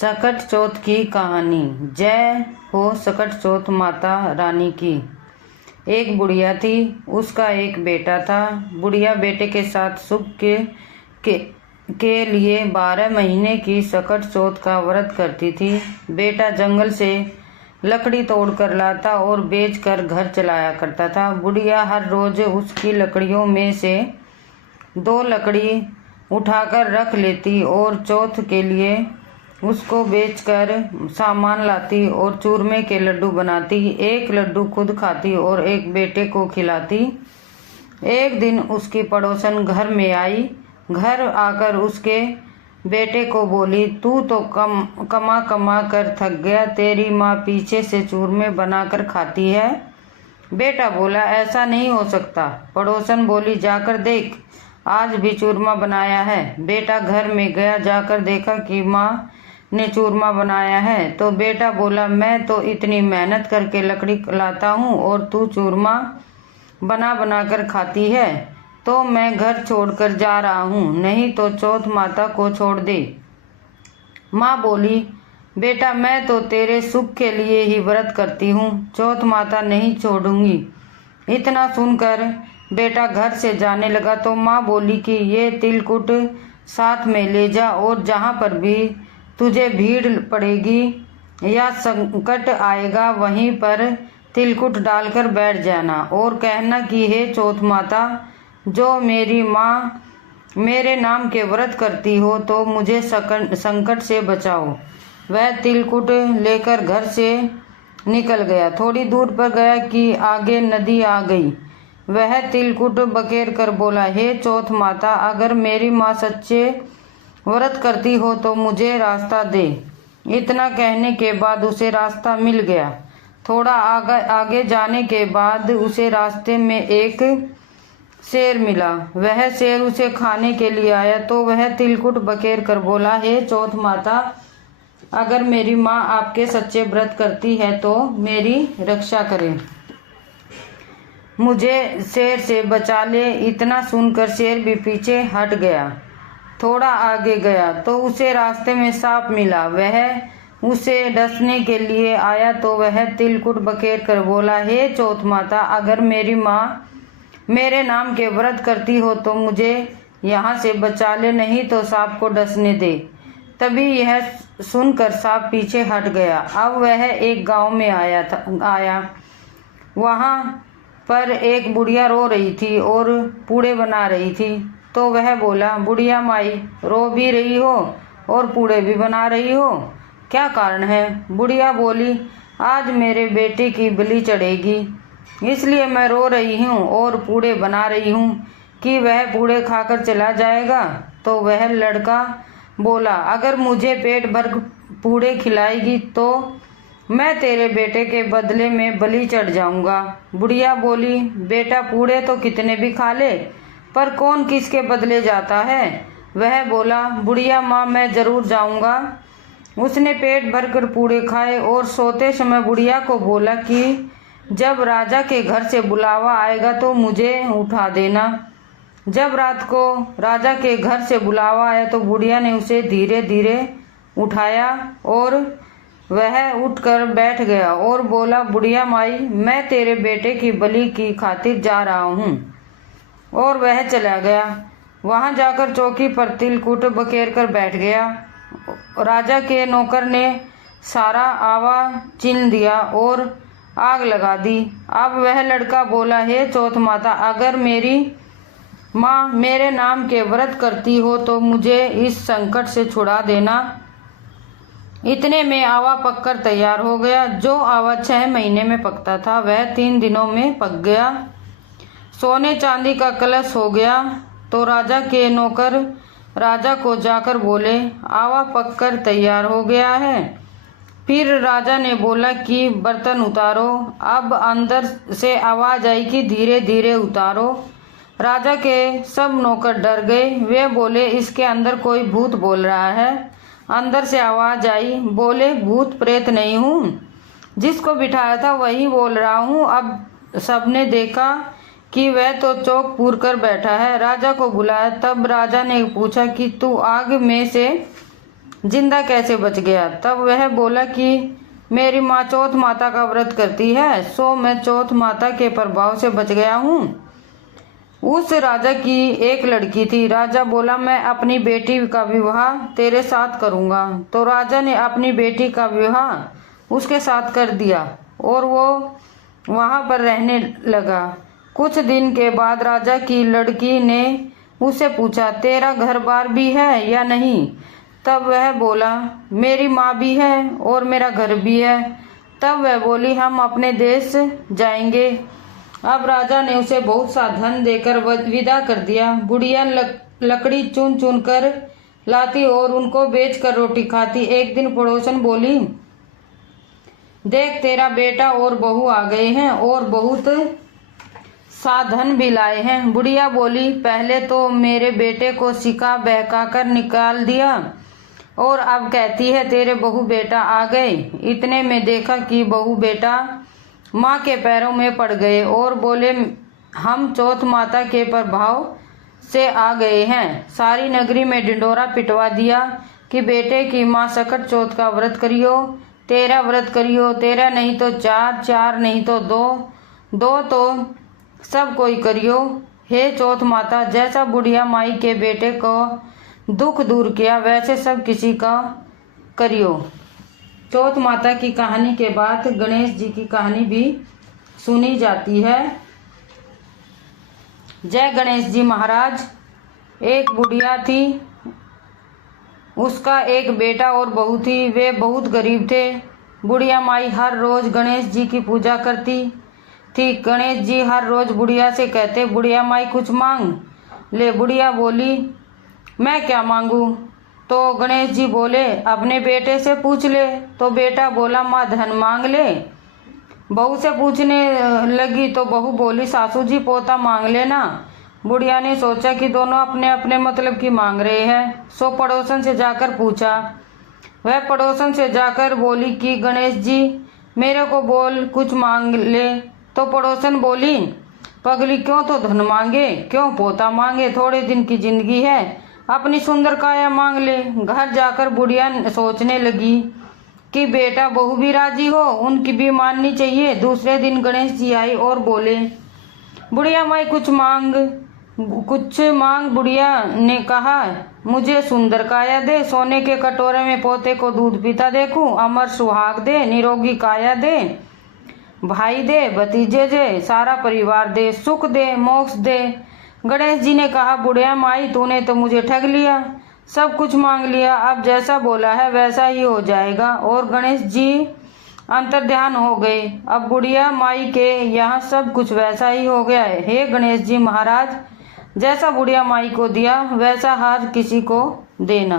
सकट चौथ की कहानी। जय हो सकट चौथ माता रानी की। एक बुढ़िया थी, उसका एक बेटा था। बुढ़िया बेटे के साथ सुख के लिए 12 महीने की सकट चौथ का व्रत करती थी। बेटा जंगल से लकड़ी तोड़कर लाता और बेचकर घर चलाया करता था। बुढ़िया हर रोज उसकी लकड़ियों में से 2 लकड़ी उठाकर रख लेती और चौथ के लिए उसको बेचकर सामान लाती और चूरमे के लड्डू बनाती। एक लड्डू खुद खाती और एक बेटे को खिलाती। एक दिन उसकी पड़ोसन घर में आई। घर आकर उसके बेटे को बोली, तू तो कमा कमा कर थक गया, तेरी माँ पीछे से चूरमे बनाकर खाती है। बेटा बोला, ऐसा नहीं हो सकता। पड़ोसन बोली, जाकर देख, आज भी चूरमा बनाया है। बेटा घर में गया, जाकर देखा कि माँ ने चूरमा बनाया है। तो बेटा बोला, मैं तो इतनी मेहनत करके लकड़ी लाता हूँ और तू चूरमा बना कर खाती है। तो मैं घर छोड़कर जा रहा हूँ, नहीं तो चौथ माता को छोड़ दे। माँ बोली, बेटा मैं तो तेरे सुख के लिए ही व्रत करती हूँ, चौथ माता नहीं छोड़ूंगी। इतना सुनकर बेटा घर से जाने लगा तो माँ बोली कि ये तिलकुट साथ में ले जा और जहाँ पर भी तुझे भीड़ पड़ेगी या संकट आएगा वहीं पर तिलकुट डालकर बैठ जाना और कहना कि हे चौथ माता, जो मेरी माँ मेरे नाम के व्रत करती हो तो मुझे संकट से बचाओ। वह तिलकुट लेकर घर से निकल गया। थोड़ी दूर पर गया कि आगे नदी आ गई। वह तिलकुट बखेर कर बोला, हे चौथ माता, अगर मेरी माँ सच्चे व्रत करती हो तो मुझे रास्ता दे। इतना कहने के बाद उसे रास्ता मिल गया। थोड़ा आगे जाने के बाद उसे रास्ते में एक शेर मिला। वह शेर उसे खाने के लिए आया तो वह तिलकुट बखेर कर बोला, हे चौथ माता, अगर मेरी माँ आपके सच्चे व्रत करती है तो मेरी रक्षा करें, मुझे शेर से बचा ले। इतना सुनकर शेर भी पीछे हट गया। थोड़ा आगे गया तो उसे रास्ते में सांप मिला। वह उसे डसने के लिए आया तो वह तिलकुट बखेर कर बोला, हे चौथ माता, अगर मेरी माँ मेरे नाम के व्रत करती हो तो मुझे यहाँ से बचा ले, नहीं तो सांप को डसने दे। तभी यह सुनकर सांप पीछे हट गया। अब वह एक गांव में आया। वहाँ पर एक बुढ़िया रो रही थी और पूड़े बना रही थी। तो वह बोला, बुढ़िया माई, रो भी रही हो और पूड़े भी बना रही हो, क्या कारण है? बुढ़िया बोली, आज मेरे बेटे की बलि चढ़ेगी, इसलिए मैं रो रही हूँ और पूड़े बना रही हूँ कि वह पूड़े खाकर चला जाएगा। तो वह लड़का बोला, अगर मुझे पेट भर पूड़े खिलाएगी तो मैं तेरे बेटे के बदले में बलि चढ़ जाऊंगा। बुढ़िया बोली, बेटा पूड़े तो कितने भी खा ले, पर कौन किसके बदले जाता है? वह बोला, बुढ़िया माँ, मैं जरूर जाऊंगा। उसने पेट भरकर पूड़े खाए और सोते समय बुढ़िया को बोला कि जब राजा के घर से बुलावा आएगा तो मुझे उठा देना। जब रात को राजा के घर से बुलावा आया तो बुढ़िया ने उसे धीरे धीरे उठाया और वह उठकर बैठ गया और बोला, बुढ़िया माई, मैं तेरे बेटे की बलि की खातिर जा रहा हूँ। और वह चला गया। वहां जाकर चौकी पर तिलकुट बखेर कर बैठ गया। राजा के नौकर ने सारा आवा छीन दिया और आग लगा दी। अब वह लड़का बोला, हे चौथ माता, अगर मेरी माँ मेरे नाम के व्रत करती हो तो मुझे इस संकट से छुड़ा देना। इतने में आवा पककर तैयार हो गया। जो आवा 6 महीने में पकता था वह 3 दिनों में पक गया। सोने चांदी का कलश हो गया। तो राजा के नौकर राजा को जाकर बोले, आवा पककर तैयार हो गया है। फिर राजा ने बोला कि बर्तन उतारो। अब अंदर से आवाज आई कि धीरे धीरे उतारो। राजा के सब नौकर डर गए। वे बोले, इसके अंदर कोई भूत बोल रहा है। अंदर से आवाज आई, बोले, भूत प्रेत नहीं हूँ, जिसको बिठाया था वही बोल रहा हूँ। अब सबने देखा कि वह तो चौक पूर कर बैठा है। राजा को बुलाया। तब राजा ने पूछा कि तू आग में से जिंदा कैसे बच गया? तब वह बोला कि मेरी माँ चौथ माता का व्रत करती है, सो मैं चौथ माता के प्रभाव से बच गया हूँ। उस राजा की एक लड़की थी। राजा बोला, मैं अपनी बेटी का विवाह तेरे साथ करूँगा। तो राजा ने अपनी बेटी का विवाह उसके साथ कर दिया और वो वहाँ पर रहने लगा। कुछ दिन के बाद राजा की लड़की ने उससे पूछा, तेरा घर बार भी है या नहीं? तब वह बोला, मेरी माँ भी है और मेरा घर भी है। तब वह बोली, हम अपने देश जाएंगे। अब राजा ने उसे बहुत सा धन देकर विदा कर दिया। बुढ़िया लकड़ी चुन चुन कर लाती और उनको बेचकर रोटी खाती। एक दिन पड़ोसन बोली, देख तेरा बेटा और बहू आ गए हैं और बहुत सा धन भी लाए हैं। बुढ़िया बोली, पहले तो मेरे बेटे को सिखा बहका कर निकाल दिया और अब कहती है तेरे बहू बेटा आ गए। इतने में देखा कि बहू बेटा माँ के पैरों में पड़ गए और बोले, हम चौथ माता के प्रभाव से आ गए हैं। सारी नगरी में ढिंडोरा पिटवा दिया कि बेटे की माँ सकट चौथ का व्रत करियो, तेरा व्रत करियो, तेरा नहीं तो चार, चार नहीं तो दो, दो तो सब कोई करियो। हे चौथ माता, जैसा बुढ़िया माई के बेटे को दुख दूर किया वैसे सब किसी का करियो। चौथ माता की कहानी के बाद गणेश जी की कहानी भी सुनी जाती है। जय गणेश जी महाराज। एक बुढ़िया थी, उसका एक बेटा और बहू थी। वे बहुत गरीब थे। बुढ़िया माई हर रोज गणेश जी की पूजा करती थी। गणेश जी हर रोज बुढ़िया से कहते, बुढ़िया माई कुछ मांग ले। बुढ़िया बोली, मैं क्या मांगू? तो गणेश जी बोले, अपने बेटे से पूछ ले। तो बेटा बोला, माँ धन मांग ले। बहू से पूछने लगी तो बहू बोली, सासू जी पोता मांग लेना। बुढ़िया ने सोचा कि दोनों अपने अपने मतलब की मांग रहे हैं, सो पड़ोसन से जाकर पूछा। वह पड़ोसन से जाकर बोली कि गणेश जी मेरे को बोल कुछ मांग ले। तो पड़ोसन बोली, पगली क्यों तो धन मांगे, क्यों पोता मांगे, थोड़े दिन की जिंदगी है, अपनी सुंदर काया मांग ले। घर जाकर बुढ़िया सोचने लगी कि बेटा बहू भी राजी हो, उनकी भी माननी चाहिए। दूसरे दिन गणेश जी आई और बोले, बुढ़िया माई कुछ मांग। बुढ़िया ने कहा, मुझे सुंदर काया दे, सोने के कटोरे में पोते को दूध पीता देखूं, अमर सुहाग दे, निरोगी काया दे, भाई दे, भतीजे दे, सारा परिवार दे, सुख दे, मोक्ष दे। गणेश जी ने कहा, बुढ़िया माई तूने तो मुझे ठग लिया, सब कुछ मांग लिया, अब जैसा बोला है वैसा ही हो जाएगा। और गणेश जी अंतर्ध्यान हो गए। अब बुढ़िया माई के यहाँ सब कुछ वैसा ही हो गया है। हे गणेश जी महाराज, जैसा बुढ़िया माई को दिया वैसा हर किसी को देना।